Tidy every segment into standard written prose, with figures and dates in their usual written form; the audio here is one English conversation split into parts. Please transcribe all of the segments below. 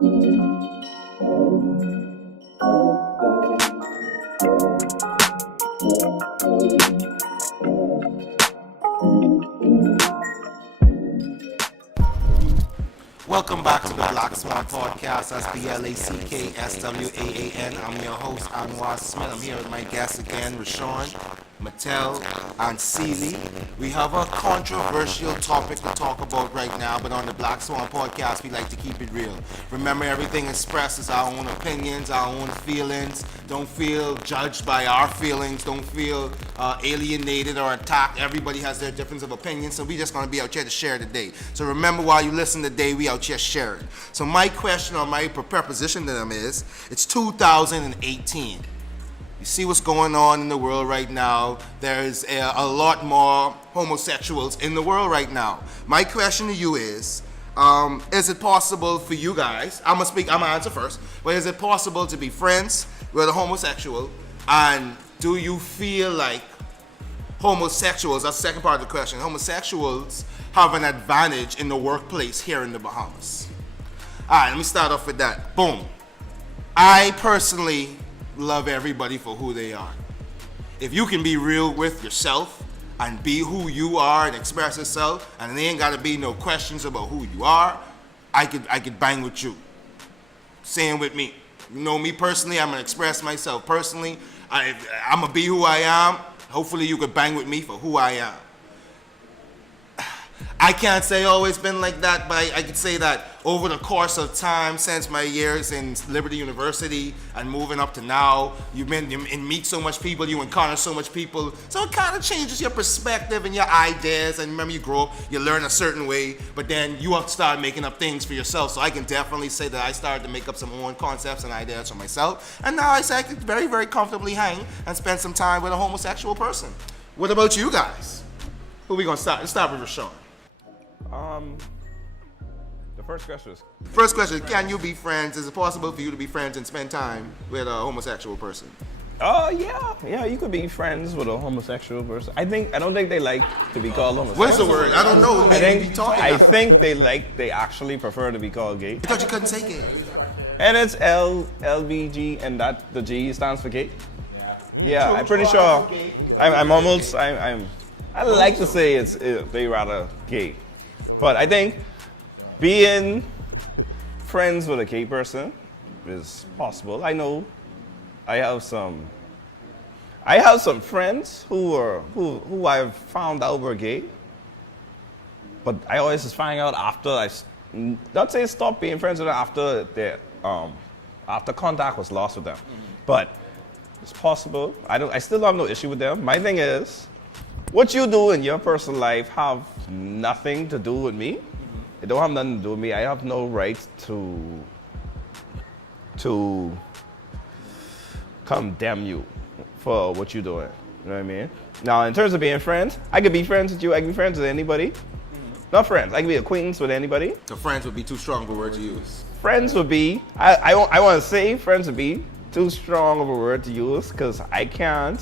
Welcome back to the Black Swaan podcast. That's BLACKSWAAN. I'm your host, Anwar Smith. I'm here with my guests again, Rashawn, Mattel, and Seeley. We have a controversial topic to talk about right now, but on the Black Swaan podcast, we like to keep it real. Remember, everything expressed is our own opinions, our own feelings. Don't feel judged by our feelings. Don't feel alienated or attacked. Everybody has their difference of opinion, so we're just going to be out here to share today. So remember, while you listen today, we out here sharing. So my question or my proposition to them is, it's 2018. You see what's going on in the world right now. There's a lot more homosexuals in the world right now. My question to you is it possible for you guys, I'm gonna answer first, but is it possible to be friends with a homosexual, and do you feel like homosexuals, that's the second part of the question, homosexuals have an advantage in the workplace here in the Bahamas? All right, let me start off with that. Boom. I personally love everybody for who they are. If you can be real with yourself and be who you are and express yourself, and there ain't gotta be no questions about who you are, I could bang with you. Same with me. You know me personally, I'm gonna express myself personally. I'm gonna be who I am. Hopefully you could bang with me for who I am. I can't say always been like that, but I could say that over the course of time, since my years in Liberty University and moving up to now, you meet so much people, you encounter so much people, so it kind of changes your perspective and your ideas. And remember, you grow up, you learn a certain way, but then you have to start making up things for yourself. So I can definitely say that I started to make up some own concepts and ideas for myself, and now I say I could very, very comfortably hang and spend some time with a homosexual person. What about you guys? Who we gonna start? Let's start with Rashawn. The first question is... First question, can you be friends? Is it possible for you to be friends and spend time with a homosexual person? Yeah, you could be friends with a homosexual person. I don't think they like to be called homosexual. What's the word? I don't know. I think they actually prefer to be called gay. I thought you couldn't say gay. And it's LBG, and that the G stands for gay. Yeah, I'm pretty sure. I like to say they rather gay. But I think being friends with a gay person is possible. I know I have some friends who I've found out were gay, but I always just find out after not say stop being friends with them after contact was lost with them. But it's possible. I still have no issue with them. My thing is, what you do in your personal life have nothing to do with me. It don't have nothing to do with me. I have no right to condemn you for what you're doing. You know what I mean? Now, in terms of being friends, I could be friends with you. I can be friends with anybody. Not friends. I can be acquaintance with anybody. So friends would be too strong of a word to use. Friends would be, I want to say friends would be too strong of a word to use, because I can't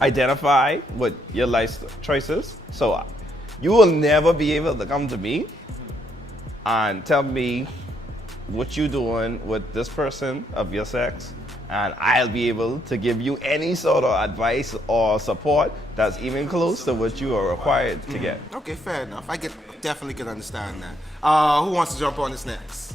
identify what your life choices. So you will never be able to come to me and tell me what you're doing with this person of your sex, and I'll be able to give you any sort of advice or support that's even close to what you are required to get. Okay, fair enough. I definitely can understand that. Who wants to jump on this next?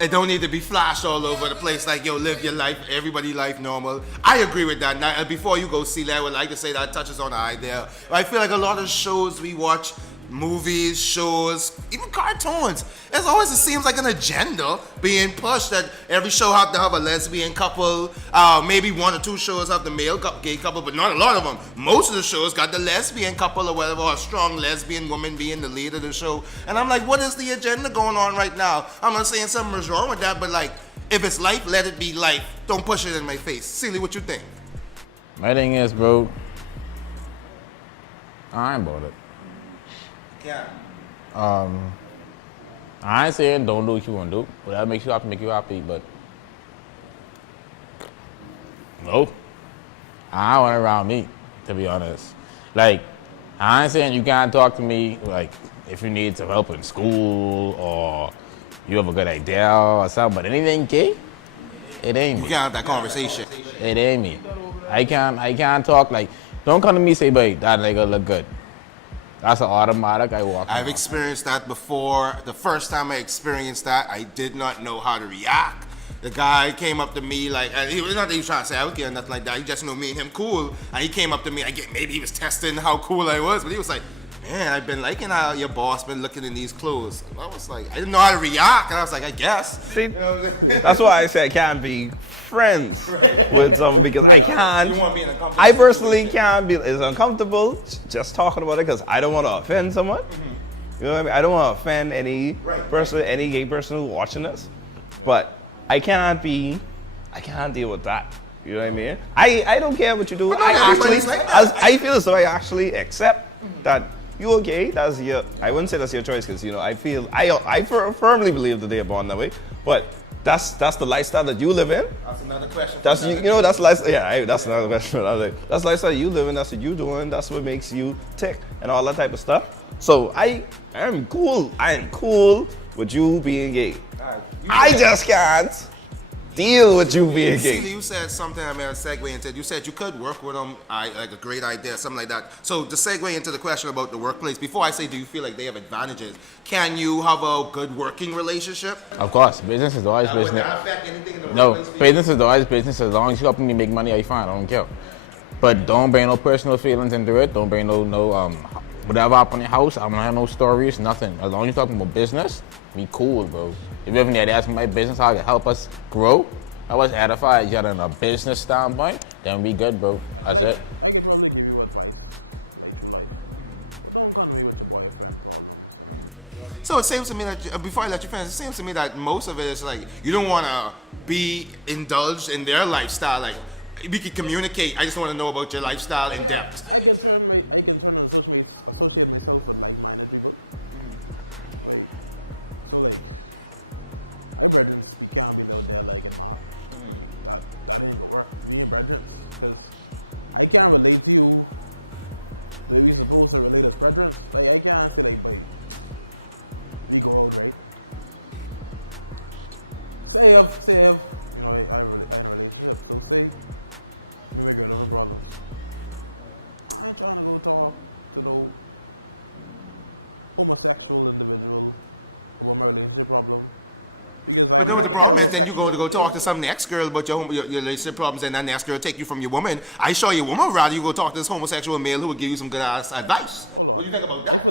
It don't need to be flashed all over the place like, yo, live your life, everybody life normal. I agree with that. Now, before you go, Celia, I would like to say that touches on the idea. I feel like a lot of shows we watch, movies, shows, even cartoons, it seems like an agenda being pushed that every show have to have a lesbian couple. Maybe 1 or 2 shows have the male gay couple, but not a lot of them. Most of the shows got the lesbian couple or whatever, or a strong lesbian woman being the lead of the show. And I'm like, what is the agenda going on right now? I'm not saying something is wrong with that, but like, if it's life, let it be life. Don't push it in my face. Celie, what you think? My thing is, bro, I ain't about it. Yeah. I ain't saying don't do what you want to do. Whatever makes you happy, make you happy, but no. I don't want it around me, to be honest. Like, I ain't saying you can't talk to me, like, if you need some help in school or you have a good idea or something, but anything gay, it ain't me. You can't have that conversation. It ain't me. I can't talk, like, don't come to me and say, babe, that nigga look good. That's an automatic. I walk. I've experienced that before. The first time I experienced that, I did not know how to react. The guy came up to me like, and he was not that he was trying to say I was gay or nothing like that. He just knew me and him cool, and he came up to me. Maybe he was testing how cool I was, but he was like, "Man, I've been liking how your boss been looking in these clothes." And I was like, I didn't know how to react, and I was like, I guess. See, that's why I say I can't be friends with someone because I can't. You want to be in a comfortable I personally can't be. It's uncomfortable just talking about it because I don't want to offend someone. You know what I mean? I don't want to offend any person, any gay person who's watching this. But I can't deal with that. You know what I mean? I don't care what you do. I feel as though I actually accept that you're gay. That's your. I wouldn't say that's your choice because I firmly believe that they are born that way. But that's the lifestyle that you live in. That's another question. That's that's lifestyle. Yeah, that's another question. That's lifestyle you live in. That's what you doing. That's what makes you tick and all that type of stuff. So I am cool. I am cool with you being gay. I just can't deal with you being gay. You said something I made a segue into. You said you could work with them, like a great idea, something like that. So to segue into the question about the workplace, before I say do you feel like they have advantages, can you have a good working relationship? Of course, business is always business. Would that affect anything in the No, workplace? business is always business. As long as you helping me make money, I fine. I don't care. But don't bring no personal feelings into it. Don't bring no whatever up on your house. I don't have no stories, nothing. As long as you're talking about business, be cool, bro. If you ever need to ask me my business, how it can help us grow, help us edify each other in a business standpoint, then we good, bro. That's it. So it seems to me that, before I let you finish, it seems to me that most of it is like, you don't want to be indulged in their lifestyle. Like, we can communicate. I just want to know about your lifestyle in depth. But no, the problem is then you go talk to some next girl about your relationship problems, and that next girl take you from your woman. I show your woman, rather you go talk to this homosexual male who will give you some good ass advice. What do you think about that?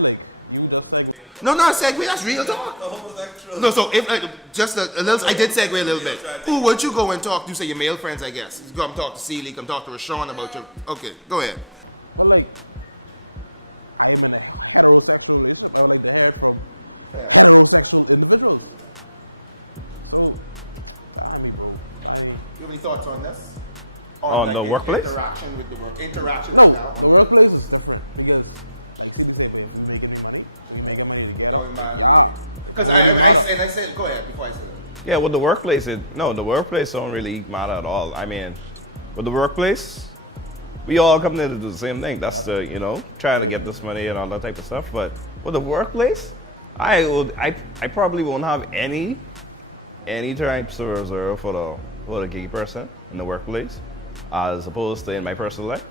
No, segue. That's real talk. No, so if just a little, I did segue a little bit. Who would you go and talk to? Say your male friends, I guess. You come talk to Celie, come talk to Rashawn about your. Okay, go ahead. You have any thoughts on this? On the workplace? Interaction with the work. Interaction right now. On the workplace. Going by because I said, go ahead before I say that. Yeah, with the workplace, the workplace don't really matter at all. I mean, with the workplace, we all come there to do the same thing. That's the, trying to get this money and all that type of stuff. But with the workplace, I probably won't have any types of reserve for the gay person in the workplace, as opposed to in my personal life.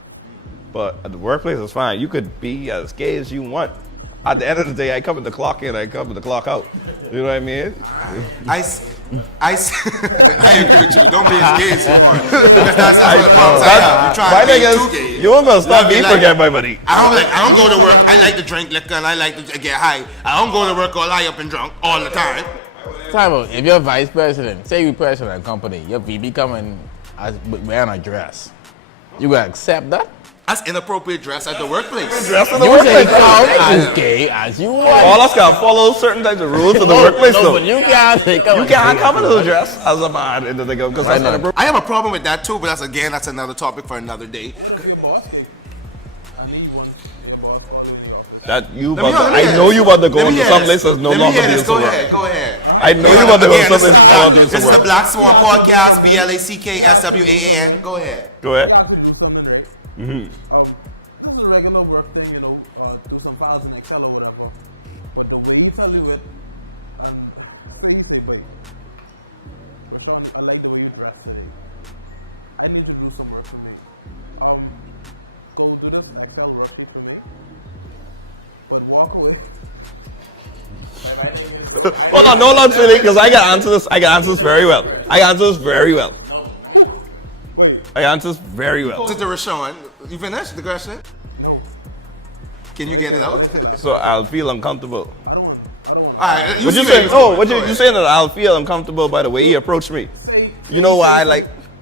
But at the workplace, it's fine. You could be as gay as you want. At the end of the day, I come with the clock in, I come with the clock out. You know what I mean? I agree with you. Don't be as gay as you want. Because that's what the problems I have. You're trying to be too gay. You ain't gonna stop me from getting my money. I don't go to work. I like to drink liquor and I like to get high. I don't go to work all high up and drunk all the time. Time out. If you're vice president, say you're president of a company, your VP coming wearing a dress, you gonna accept that? That's inappropriate dress at the workplace. Dress in the You workplace. say come as gay as you want. All us gotta follow certain types of rules in the workplace, no, though. but you can't say come. You can't come into the dress as a man into the go because that's not appropriate. I have a problem with that too, but that's another topic for another day. That you, I know you want to go into some places no longer be Go ahead. I know you want to go into some places no longer be This is the Black Swaan podcast, BLACKSWAAN. Go ahead. Go ahead. This is a regular work thing, you know, do some files in Excel or whatever. But the way you tell you it, and basically, I like the way you dress it. I need to do some work for me. Go do this in Excel worksheet for me. But walk away. Hold on, no, not silly, because I can answer this. I can answer this very well. I can answer this very well. To Rashawn, you finished the question? No. Can you get it out? So I'll feel uncomfortable. Alright, What you saying? Oh, you saying that I'll feel uncomfortable by the way he approached me? You know why?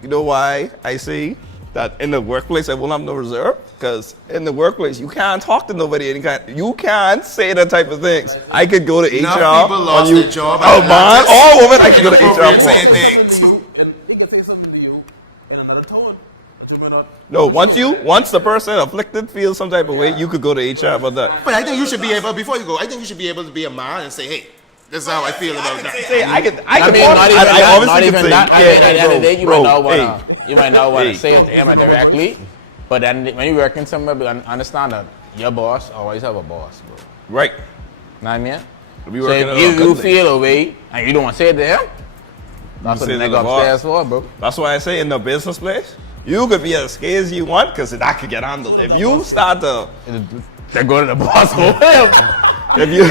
You know why I say that in the workplace I won't have no reserve? Because in the workplace you can't talk to nobody any kind. You can't say that type of things. I could go to HR. Enough people lost their job. Oh man, all women I could go to HR saying for. things. And he can say something to you in another tone, but you may not. No, once the person afflicted feels some type of way, you could go to HR about that. But I think you should be able, before you go, I think you should be able to be a man and say, hey, this is how I feel about that. Say I could. I mean, not even that. I mean, at the end of the day, you might not want to say it to him directly. But then when you work in somewhere, understand that your boss always have a boss, bro. Right. Know what I mean? So if you feel a way and you don't want to say it to him, that's what the nigga upstairs for, bro. That's why I say in the business place, you could be as gay as you want because that could get handled. If you start to... They go to the boss for him. If you...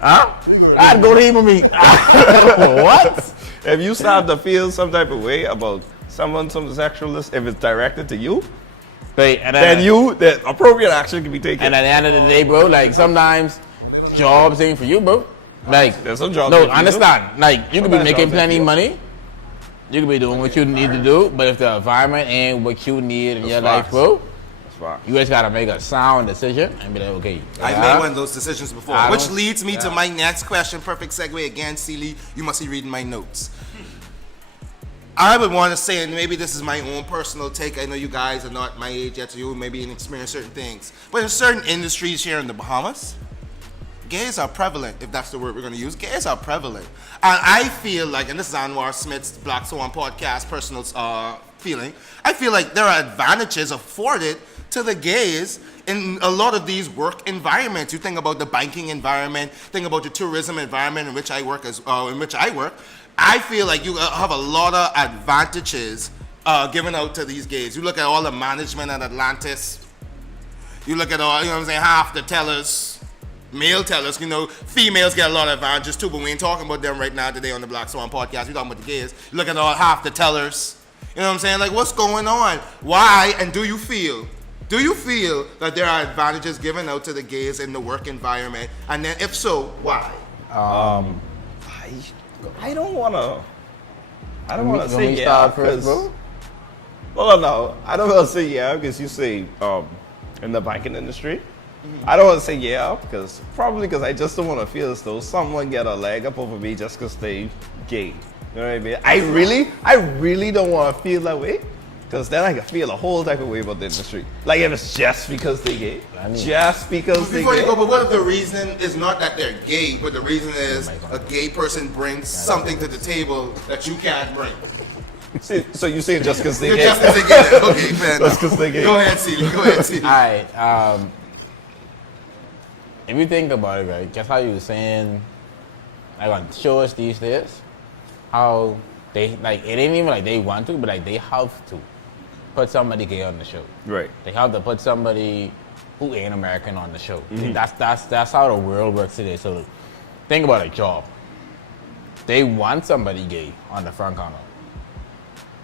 Huh? I'd go to him with me. What? If you start to feel some type of way about some sexualist, if it's directed to you, then the appropriate action can be taken. And at the end of the day, bro, like sometimes jobs ain't for you, bro. Like there's some jobs. No, understand. Like you could be making plenty of money. You could be doing what you need to do, but if the environment ain't what you need in your life, bro, you just gotta make a sound decision and be like, okay. I made one of those decisions before, which leads me to my next question. Perfect segue again, Seeley. You must be reading my notes. I would want to say, and maybe this is my own personal take. I know you guys are not my age yet, so you maybe experience certain things. But in certain industries here in the Bahamas, gays are prevalent, if that's the word we're going to use. Gays are prevalent. And I feel like, and this is Anwar Smith's Black Swaan podcast personal feeling, I feel like there are advantages afforded to the gays in a lot of these work environments. You think about the banking environment, think about the tourism environment in which I work. I feel like you have a lot of advantages given out to these gays. You look at all the management at Atlantis. You look at all, half the tellers, male tellers, females get a lot of advantages too, but we ain't talking about them right now today on the Black Swaan podcast. We're talking about the gays. You look at all half the tellers. You know what I'm saying? Like, what's going on? Why? And do you feel that there are advantages given out to the gays in the work environment? And then if so, why? I don't wanna say yeah because no, I don't wanna say yeah because you say in the banking industry. I don't want to say yeah because I just don't want to feel as though someone get a leg up over me just because they gay. You know what I mean? I really don't want to feel that way because then I can feel a whole type of way about the industry. Like if it's just because they gay, Before you go, but what if the reason is not that they're gay, but the reason is a gay person brings something to the table that you can't bring? So you say just because they gay? Just because they gay. Okay, fair enough. Just because they gay. Go ahead, Seeley. All right. If you think about it, right, just how you were saying, like on shows these days, how they, like, it ain't even like they want to, but like they have to. put somebody gay on the show. Right. They have to put somebody who ain't American on the show. See, that's how the world works today. So think about a job. They want somebody gay on the front counter.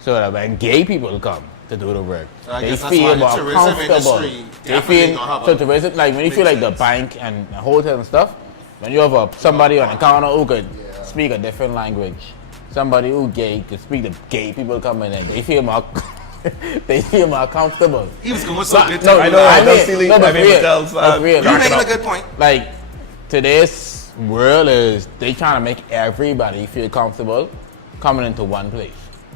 So that when gay people come to do the work, I they guess that's feel why the more tourism comfortable. industry They definitely feel gonna have so a tourism, like when you big feel like the sense. bank and the hotel and stuff, when you have somebody on the counter who could speak a different language, somebody who gay could speak to gay people coming in, they feel more they feel more comfortable. He was going so good. I know, I that's mean, silly. no, but I mean, real, Mattel's, but real. You're making a good point. Like today's world is they trying to make everybody feel comfortable coming into one place.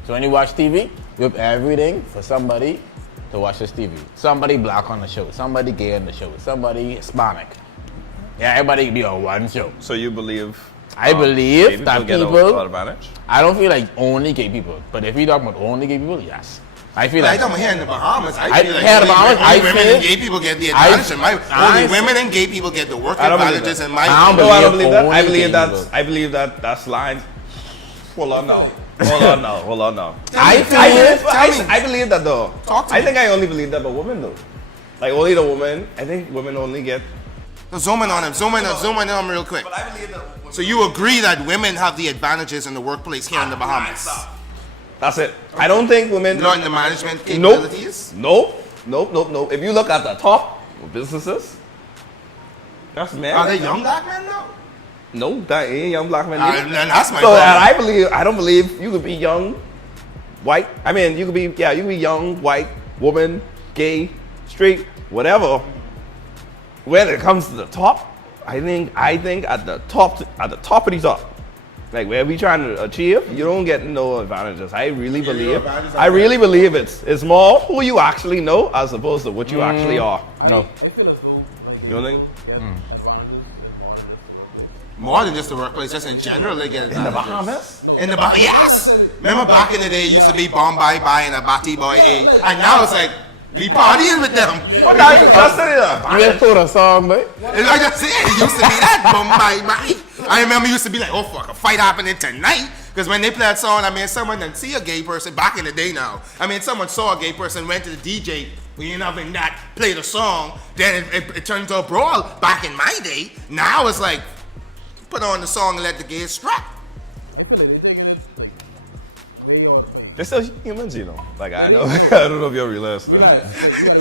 So when you watch TV, you have everything for somebody to watch this TV. Somebody black on the show, somebody gay on the show, somebody Hispanic. Yeah, everybody can be on one show. So you believe? I gay believe that get people. a advantage. I don't feel like only gay people, but if you talk about only gay people, yes. I feel I like don't here in the Bahamas. I feel like here in the only Bahamas, I women feel- and gay people get the advantage. Only women and gay people get the work I don't believe advantages that. in my I don't No, I don't believe that. only I believe gay that. people. I believe that. That's line. Hold on now. Hold on now. I feel I believe that though. Talk to I me. think I only believe that about women though. Like only the woman. I think women only get. Zoom in on him. Zoom in on him real quick. But I believe that. So you agree that women have the advantages in the workplace here in the Bahamas? That's it. I don't think women. Not in the management Nope. capabilities? Nope. If you look at the top of businesses, that's men. Are they young black men though? No, that ain't young black men. Then that's my So problem. I don't believe you could be young, white. I mean, you could be young, white, woman, gay, straight, whatever. When it comes to the top, I think at the top of the top, like where we trying to achieve, you don't get no advantages. I really believe it's more who you actually know as opposed to what you actually are. no. You know what I mean? More than just the workplace, just in general, they get In the advantages. Bahamas? In the Bahamas, yes. Remember back in the day, it used to be Bombay and a Batty Boy A, and now it's like we partying with them. Oh, now you just said it. You just put a song, but And like I said, it used to be that Bombay. I remember it used to be like, oh fuck, a fight happening tonight. Because when they play that song, I mean, someone didn't see a gay person back in the day now. I mean, someone saw a gay person, went to the DJ, we ain't having that, played a song, then it turned into a brawl. Back in my day, now it's like, put on the song and let the gays strap. They're still humans, you know. Like I know, I don't know if you're realizing that.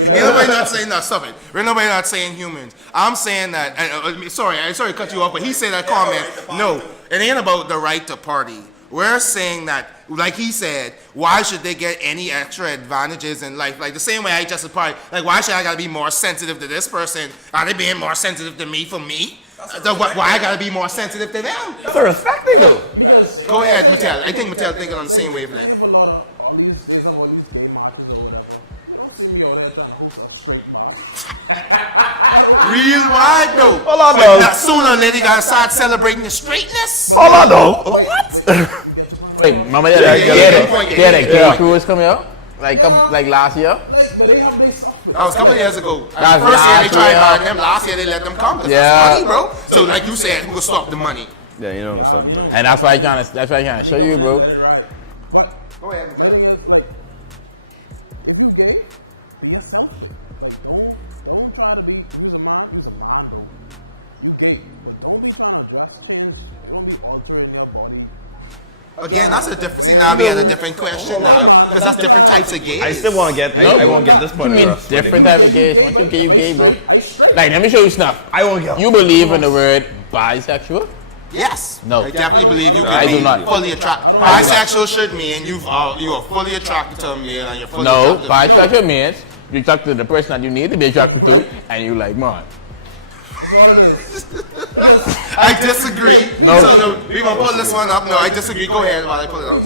Ain't nobody not saying that. Stop it. Ain't nobody not saying humans. I'm saying that. Sorry to cut you off, but he said that comment. No, it ain't about the right to party. We're saying that, like he said, why should they get any extra advantages in life? Like the same way I just party. Like why should I gotta be more sensitive to this person? Are they being more sensitive to me for me? Why I gotta be more sensitive to them? That's a respect thing, though. Go ahead, Mattel. I think Mattel thinking on the same wavelength. Real wide though. Hold on, But though. now sooner or later you gotta start celebrating the straightness. Hold on, though. What? wait, remember that gay cruise coming out? Like last year? That was a couple of years ago. That's First year they last tried year. buying them. Last year they let them come. 'Cause Yeah. that's money, bro. So like you said, who will stop the money? Yeah, you know what's up, buddy. And that's why I'm trying to show you, bro. Go ahead, Mattel. Again, that's a different. See, now we had a different question now, because that's different types of gays. I still want to get. I won't get this You point mean across. different type of gays? Once you gay, bro. Like, let me show you stuff. I won't get. You believe in the word bisexual? Yes. No. I definitely believe you I can do be not. fully attracted. Bisexual should mean you are fully attracted to a male and you're fully No, attracted. bisexual means you talk to the person that you need to be attracted to, and you like, man. I disagree. No. So we're gonna pull this one up. No, I disagree. Go ahead while I pull it up.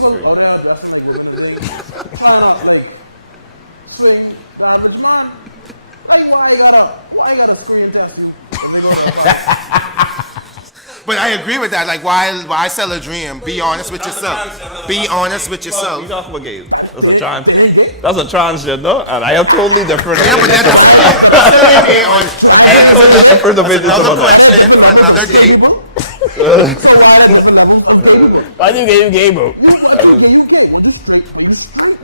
But I agree with that. Like, why sell a dream? Be honest with yourself. Be honest with You yourself. talk about gays. That's a trans. That's a transgender, and I have totally different. Yeah, but that's I have totally different opinions another about that. question for another day. Why do you gay, bro?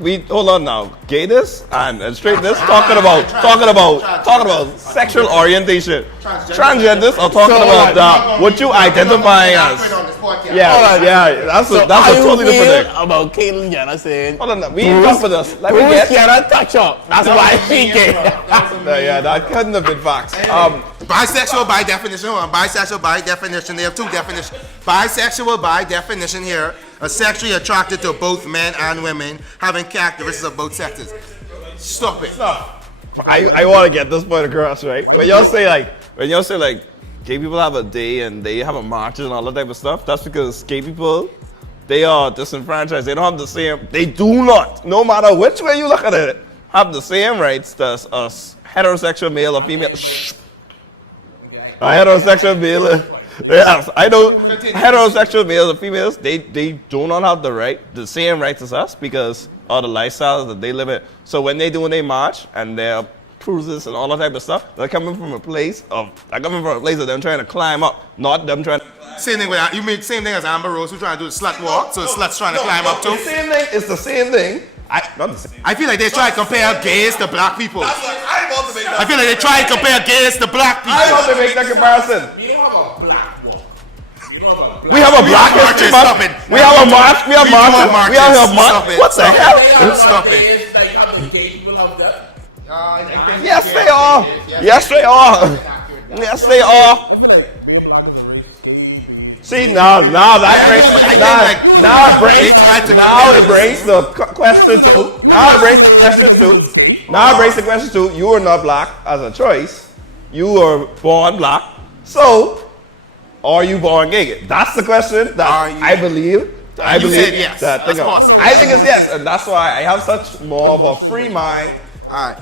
hold on now. Gayness and straightness, talking about sexual orientation. Transgenders are talking about what you identify as. Yeah, that's a totally different thing. About Caitlyn Jenner saying, hold on, we ain't talking for this. Let me Bruce cannot touch up. That's why she gay. Yeah, that couldn't have been facts. Bisexual by definition. Bisexual by definition. They have two definitions. Bisexual by definition here are sexually attracted to both men and women, having characteristics of both sexes. Stop it. I want to get this point across, right? When y'all say like gay people have a day and they have a march and all that type of stuff, that's because gay people, they are disenfranchised. They don't have the same. They do not, no matter which way you look at it, have the same rights as us heterosexual male or female. A heterosexual male. Yes, I know heterosexual males and females, they do not have the same rights as us because of the lifestyles that they live in. So when they march and they're cruises and all that type of stuff, they're coming from a place of them trying to climb up, not them trying to. Same thing with you mean same thing as Amber Rose who's trying to do the slut walk, so the slut's trying to climb up too. It's the same thing. I feel like they try to compare gays to black people. I feel like they try to compare gays to black people. I want to make that comparison. We have a black walk. We have a black history month. We have a march. We have marches. We have a march. What the hell? Stop it. Like how the gay people have that. Yes, they are. Yes, they are. Yes, they are. See, now it brings the question to. Now it brings the question to. You are not black as a choice. You were born black. So, are you born gay? That's the question that I believe. I believe yes. That that's possible. I think it's yes, and that's why I have such more of a free mind. Alright,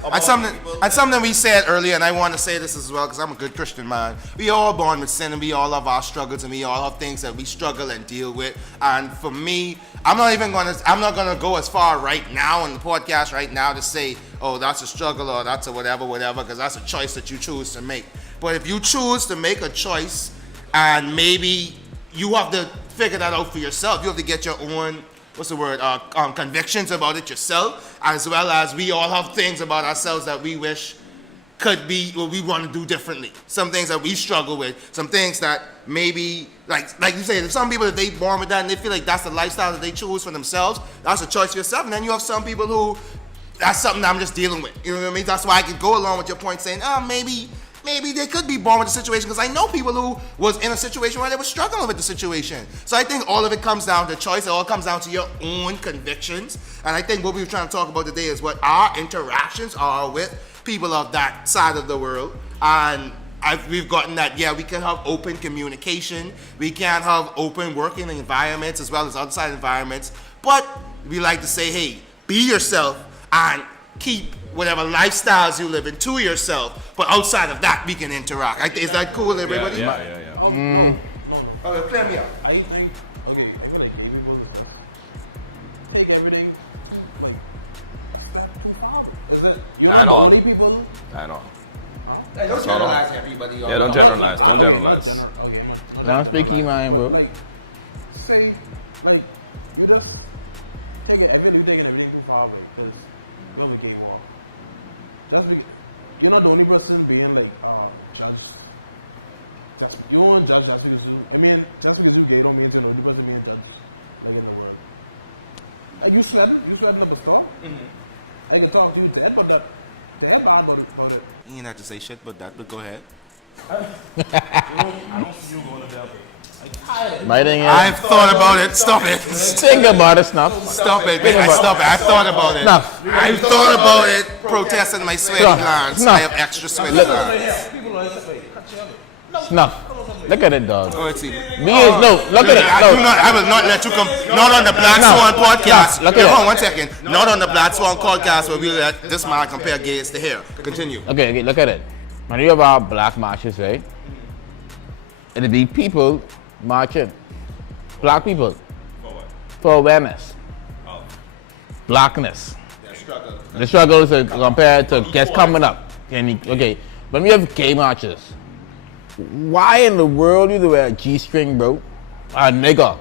and something we said earlier, and I want to say this as well because I'm a good Christian man. We all born with sin, and we all have our struggles, and we all have things that we struggle and deal with. And for me, I'm not gonna go as far right now in the podcast right now to say, oh, that's a struggle or that's a whatever, because that's a choice that you choose to make. But if you choose to make a choice, and maybe you have to figure that out for yourself, you have to get your own. Convictions about it yourself, as well as we all have things about ourselves that we wish could be what we want to do differently. Some things that we struggle with, some things that maybe, like you say, if some people, if they born with that and they feel like that's the lifestyle that they choose for themselves, that's a choice for yourself. And then you have some people who, that's something that I'm just dealing with. You know what I mean? That's why I could go along with your point saying, maybe they could be born with the situation, because I know people who was in a situation where they were struggling with the situation. So I think all of it comes down to choice. It all comes down to your own convictions. And I think what we were trying to talk about today is what our interactions are with people of that side of the world. And we've gotten that, we can have open communication. We can have open working environments as well as outside environments. But we like to say, hey, be yourself and keep whatever lifestyles you live in to yourself, but outside of that, we can interact. Is that cool with everybody? Yeah. Okay, play me out. I feel like people take everything. I know. People. I know. Don't generalize everybody. Yeah, don't generalize. Don't generalize. Okay, Now speak your mind, bro. like, say, like, you just take everything from Harvard because you know the game on. That's because you're not the only person being like, judge. You don't judge that's because that's because you don't mean to know who person being judged. And you said like a stop. I can talk to you dead, but the dead part of it. You didn't have to say shit but that, but go ahead. I don't see you going to devil. My thing is, I've thought about it. Stop it. think about it, Snuff. Stop it. Stop it. I've thought about it. Snuff. I've thought about it. Protesting my sweaty Snuff. glands. Snuff. I have extra sweaty glands. People are just like, cut you out. Snuff. Look at it, dog. Go ahead, see. Me is no. Look at it. I will not let you come. Not on the Black Swaan podcast. Look at it. Hold on 1 second. Not on the Black Swaan podcast where we let this man compare gays to hair. Continue. Okay, look at it. When you have our black marches, right? It'll be people marching. Black people. For awareness. Blackness. The struggle is compared to guess coming up. Okay, when we have gay marches, why in the world you wear a G-string, bro? A nigga.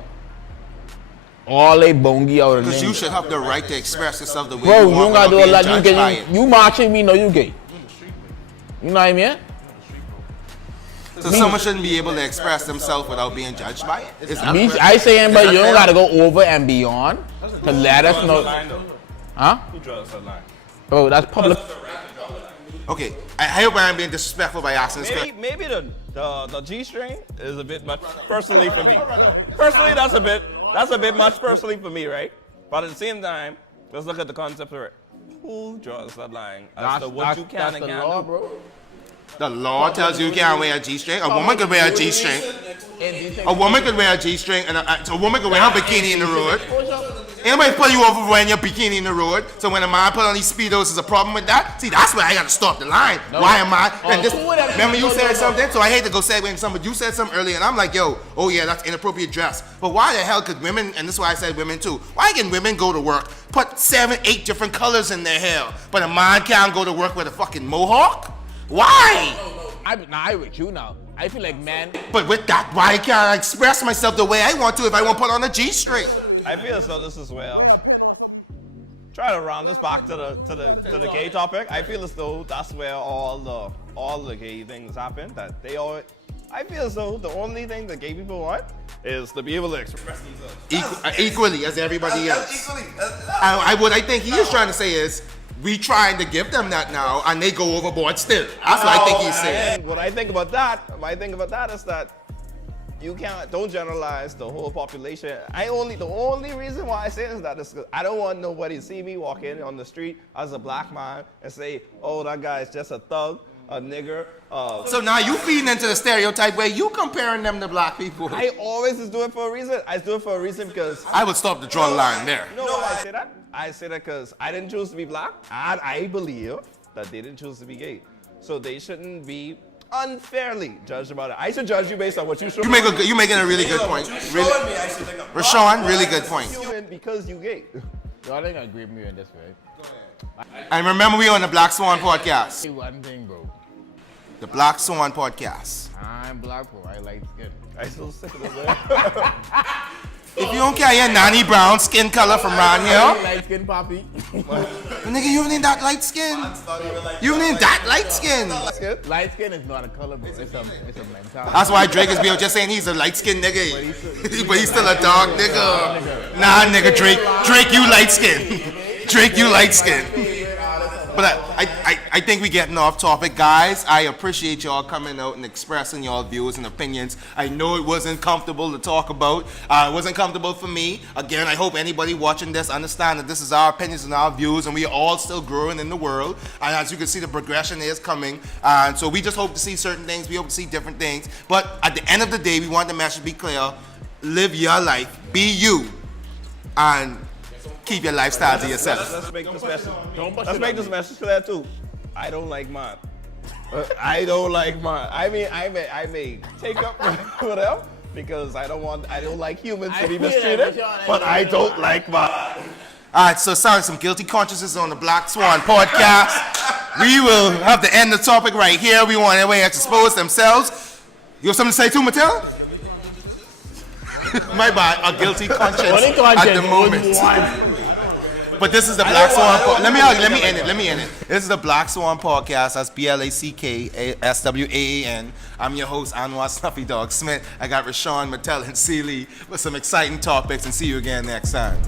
All they bongy out of Because you name. should have the right to express yourself the way Bro, you you want don't gotta do all without that. being You judged by gay. it. You marching me, know you gay. You know what I mean? So someone shouldn't be able to express themselves without being judged by it? Is that Me, fair? I saying, Is but that you don't fair? gotta go over and beyond to let us know. Huh? Who draws that line? Bro, that's public. Okay, I hope I'm being disrespectful by asking this question. Maybe the G string is a bit much personally for me. Personally, that's a bit much personally for me, right? But at the same time, let's look at the concept of it. Who draws that line as to what you can and can't do? bro. The law tells you can't wear a G-string. A woman could wear a G-string. A woman could wear a G-string, and a woman could wear her bikini in the road. Anybody pull you over wearing your bikini in the road? So when a man put on these speedos, is a problem with that? See, that's where I gotta stop the line. Why am I? And this, remember you said something? So I hate to go segue into something, but you said something earlier, and I'm like, yo, oh yeah, that's inappropriate dress. But why the hell could women, and this is why I said women too, why can women go to work, put 7, 8 different colors in their hair, but a man can't go to work with a fucking mohawk? Why? I with you now. I feel like, man, But with that, why can't I express myself the way I want to if I want to put on a G-string? I feel as though this is where try to round this back to the gay topic. I feel as though that's where all the gay things happen. That they all. I feel as though the only thing that gay people want is to be able to express themselves. Equally as everybody else. What I think he is trying to say is, we trying to give them that now, and they go overboard still. That's what I think he's saying. And what I think about that is that you don't generalize the whole population. The only reason why I say this is that is 'cause I don't want nobody to see me walk in on the street as a black man and say, oh, that guy is just a thug, a nigger. So now you feeding into the stereotype where you comparing them to black people. I always just do it for a reason. I do it for a reason because I would stop to draw the line there. you know why I say that? I say that because I didn't choose to be black, and I believe that they didn't choose to be gay. So they shouldn't be unfairly judged about it. I should judge you based on what you show. You're making a really good point. Really, Rashawn, really good point. Human because you gay. y'all ain't gonna agree with me on this, right? And remember, we on the Black Swaan podcast. Say one thing, bro. The Black Swaan podcast. I'm black, bro. I like skin. I still sick of this. If you don't care your nanny brown skin color from around here, Light skin, poppy. nigga, you ain't that light skin. You ain't that light skin. Light skin is not a color, bro. It's a mentality. That's why Drake is just saying he's a light skinned nigga. But he's still a dark nigga. Nah, nigga, Drake, you light skin. Drake, you light skin. But I think we getting off topic, guys. I appreciate y'all coming out and expressing y'all views and opinions. I know it wasn't comfortable to talk about. It wasn't comfortable for me. Again, I hope anybody watching this understand that this is our opinions and our views, and we are all still growing in the world. And as you can see, the progression is coming. And so we just hope to see certain things. We hope to see different things. But at the end of the day, we want the message to be clear. Live your life. Be you. And keep your lifestyle to yourself. Let's make this message clear too. I don't like mine. I don't like mine. I mean, I may take up with them because I don't like humans to be mistreated, but I don't like mine. All right, so sorry, some guilty consciences on the Black Swaan podcast. We will have to end the topic right here. We want everybody to expose themselves. You have something to say too, Mattel? My bad, a guilty conscience at the moment. But this is the Black Swaan podcast. Let me end it. This is the Black Swaan podcast. That's BLACKSWAAN. I'm your host, Anwar Snuffy Dog Smith. I got Rashawn, Mattel, and Seeley with some exciting topics, and see you again next time.